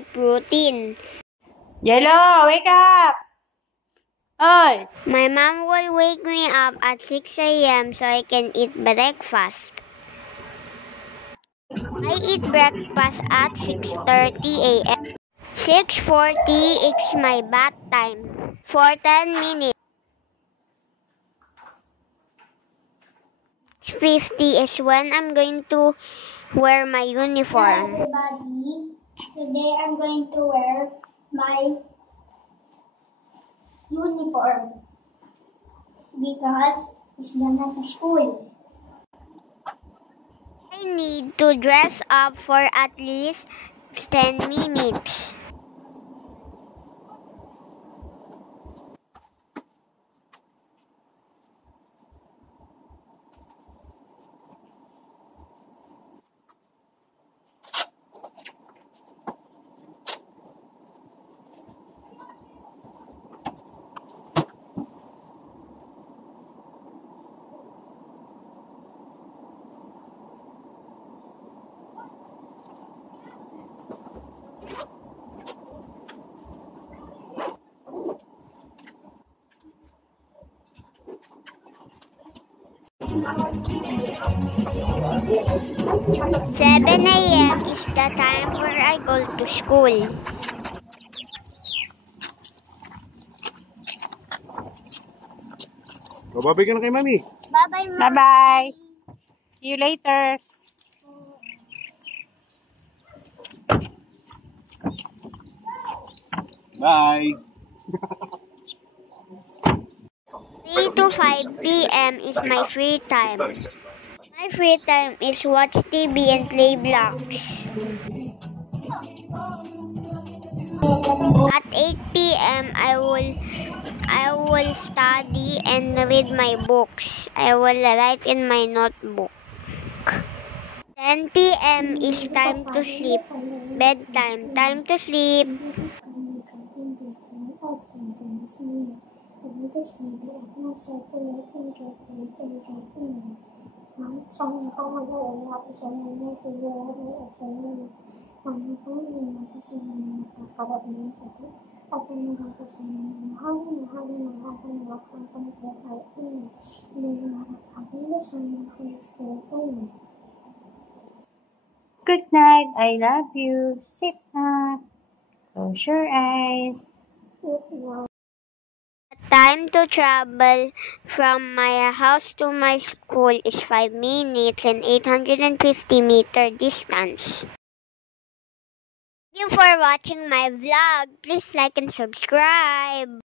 my protein. Yellow, wake up! Oy! My mom will wake me up at 6 a.m. so I can eat breakfast. I eat breakfast at 6:30 a.m. 6:40 is my bath time for 10 minutes. 6:50 is when I'm going to wear my uniform. Hello everybody, today I'm going to wear my uniform because it's gonna be school. I need to dress up for at least 10 minutes. Seven a.m. is the time where I go to school. Babay ka na kay Mami. Bye-bye, Mom. Bye-bye. See you later. Bye. 3 to 5 p.m. is my free time. My free time is watch TV and play blocks. At 8 p.m. I will study and read my books. I will write in my notebook. 10 p.m. is time to sleep. Bedtime, time to sleep. Good night. I love you. Sleep na. Close your eyes. Time to travel from my house to my school is 5 minutes and 850-meter distance. Thank you for watching my vlog. Please like and subscribe.